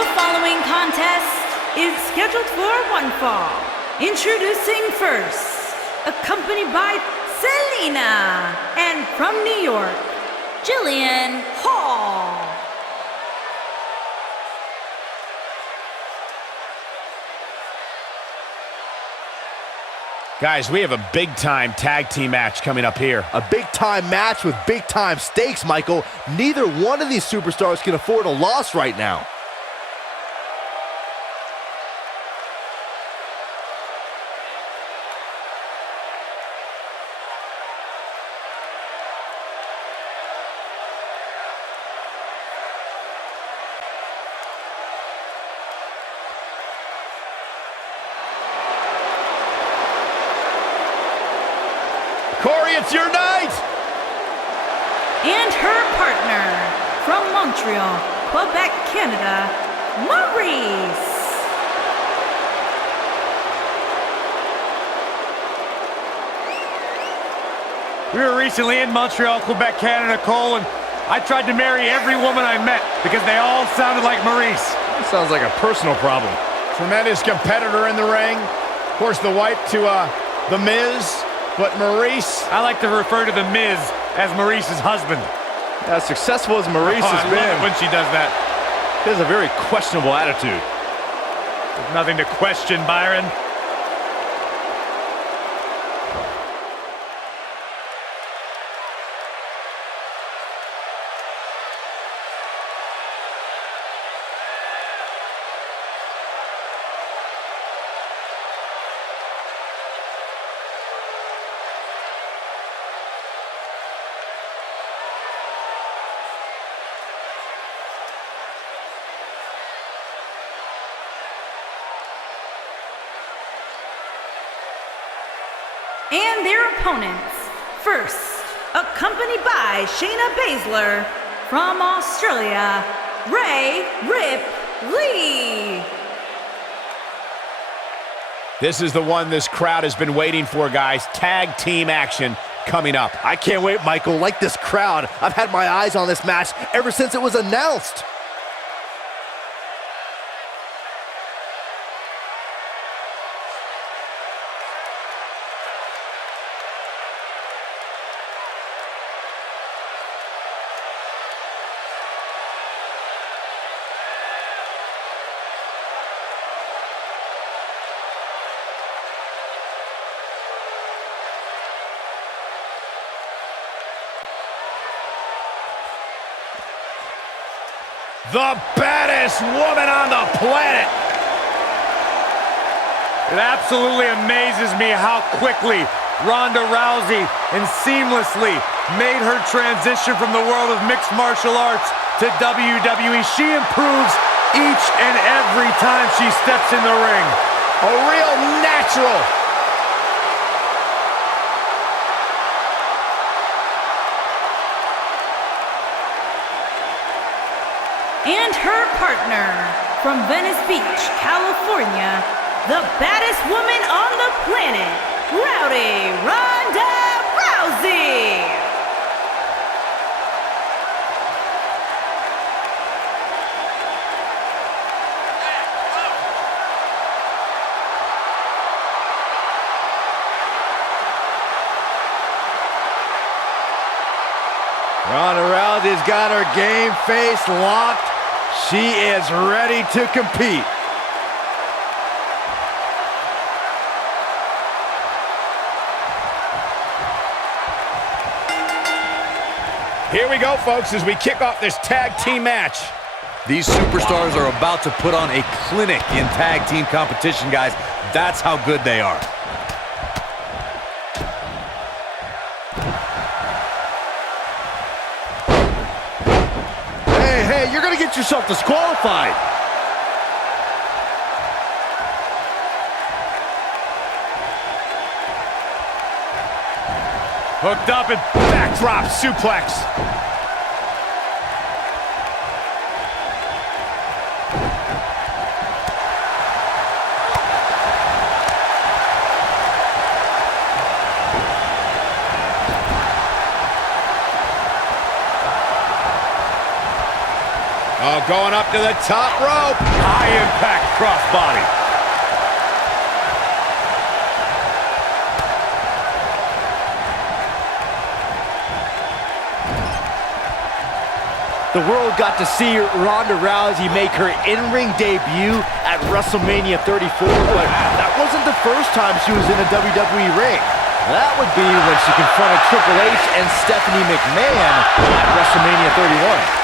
The following contest is scheduled for one fall. Introducing first, accompanied by Selena, and from New York, Jillian Hall. Guys, we have a big-time tag team match coming up here. A big-time match with big-time stakes, Michael. Neither one of these superstars can afford a loss right now. Corey, it's your night! And her partner, from Montreal, Quebec, Canada, Maryse. We were recently in Montreal, Quebec, Canada, Cole, and I tried to marry every woman I met because they all sounded like Maryse. That sounds like a personal problem. Tremendous competitor in the ring. Of course, the wife to The Miz. But Maryse, I like to refer to The Miz as Maryse's husband. As successful as Maryse has been, I love it when she does that. He has a very questionable attitude. There's nothing to question, Byron. And their opponents, first, accompanied by Shayna Baszler, from Australia, Ripley. this is the one this crowd has been waiting for, guys. Tag team action coming up. I can't wait, Michael. Like this crowd, I've had my eyes on this match ever since it was announced. The baddest woman on the planet. It absolutely amazes me how quickly Ronda Rousey and seamlessly made her transition from the world of mixed martial arts to WWE. She improves each and every time she steps in the ring. A real natural. And her partner, from Venice Beach, California, the baddest woman on the planet, Ronda Rousey. Ronda Rousey's got her game face locked. She is ready to compete. Here we go, folks, as we kick off this tag team match. These superstars are about to put on a clinic in tag team competition, guys. That's how good they are. Hey, you're gonna get yourself disqualified. Hooked up and Backdrop suplex. Oh, going up to the top rope. High impact crossbody. The world got to see Ronda Rousey make her in-ring debut at WrestleMania 34, but that wasn't the first time she was in a WWE ring. That would be when she confronted Triple H and Stephanie McMahon at WrestleMania 31.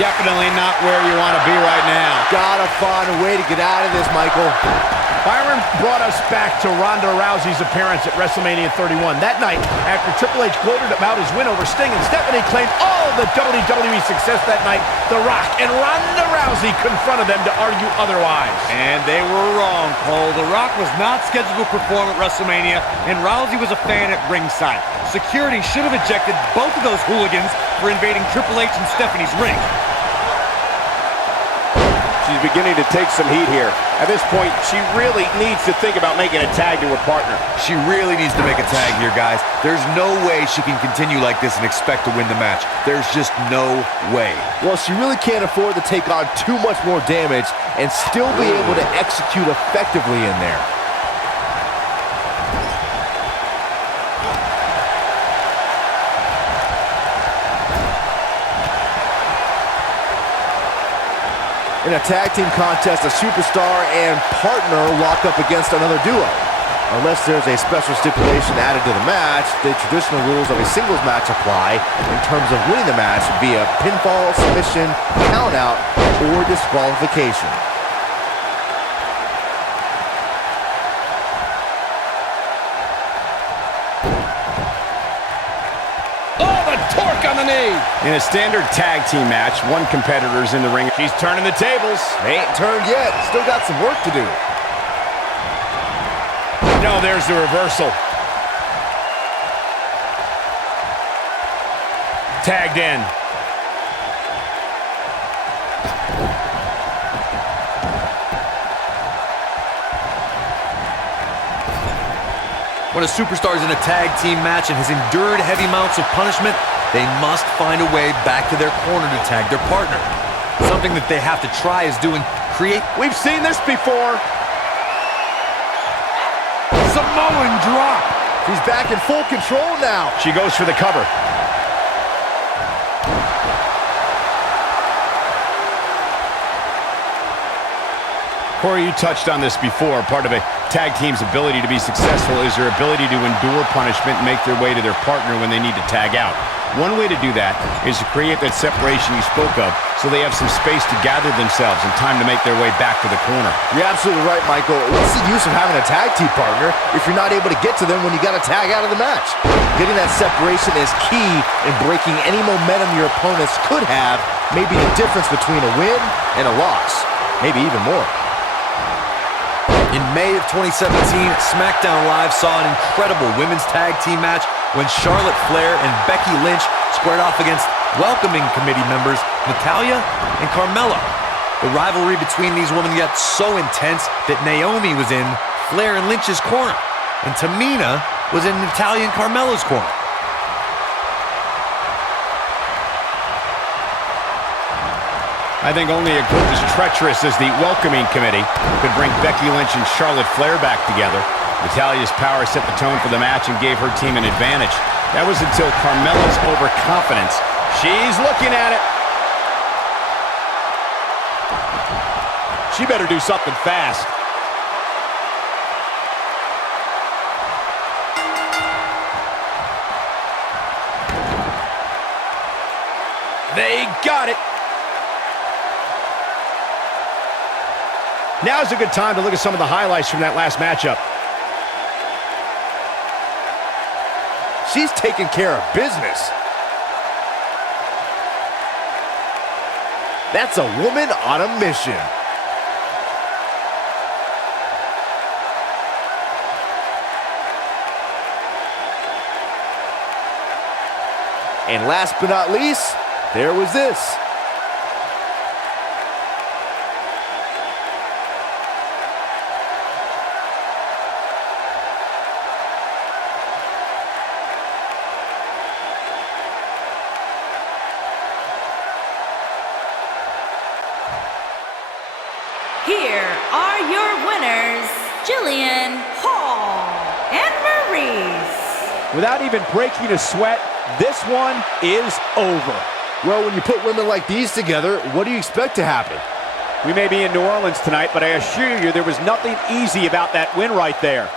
Definitely not where you want to be right now. Gotta find a way to get out of this, Michael. Byron brought us back to Ronda Rousey's appearance at WrestleMania 31. That night, after Triple H gloated about his win over Sting and Stephanie claimed all the WWE success that night, The Rock and Ronda Rousey confronted them to argue otherwise. And they were wrong, Cole. The Rock was not scheduled to perform at WrestleMania, and Rousey was a fan at ringside. Security should have ejected both of those hooligans for invading Triple H and Stephanie's ring. She's beginning to take some heat here. At this point, she really needs to think about making a tag to her partner. She really needs to make a tag here, guys. There's no way she can continue like this and expect to win the match. There's just no way. Well, she really can't afford to take on too much more damage and still be able to execute effectively in there. In a tag team contest, a superstar and partner lock up against another duo. Unless there's a special stipulation added to the match, the traditional rules of a singles match apply in terms of winning the match via pinfall, submission, countout, or disqualification. In a standard tag team match, one competitor's in the ring. She's turning the tables. They ain't turned yet. Still got some work to do. No, there's the reversal. Tagged in. When a superstar is in a tag team match and has endured heavy amounts of punishment, they must find a way back to their corner to tag their partner. Something that they have to try is doing create. We've seen this before. Samoan drop. She's back in full control now. She goes for the cover. Corey, you touched on this before. Part of a tag team's ability to be successful is their ability to endure punishment and make their way to their partner when they need to tag out. One way to do that is to create that separation you spoke of so they have some space to gather themselves and time to make their way back to the corner. You're absolutely right, Michael. What's the use of having a tag team partner if you're not able to get to them when you got to tag out of the match? Getting that separation is key in breaking any momentum your opponents could have, maybe the difference between a win and a loss, maybe even more. In May of 2017, SmackDown Live saw an incredible women's tag team match when Charlotte Flair and Becky Lynch squared off against welcoming committee members Natalya and Carmella. The rivalry between these women got so intense that Naomi was in Flair and Lynch's corner, and Tamina was in Natalya and Carmella's corner. I think only a group as treacherous as the welcoming committee could bring Becky Lynch and Charlotte Flair back together. Natalya's power set the tone for the match and gave her team an advantage. That was until Carmella's overconfidence. She's looking at it. She better do something fast. They got it. Now's a good time to look at some of the highlights from that last matchup. She's taking care of business. That's a woman on a mission. And last but not least, there was this. Here are your winners, Jillian, Hall, and Maryse. Without even breaking a sweat, this one is over. Well, when you put women like these together, what do you expect to happen? We may be in New Orleans tonight, but I assure you there was nothing easy about that win right there.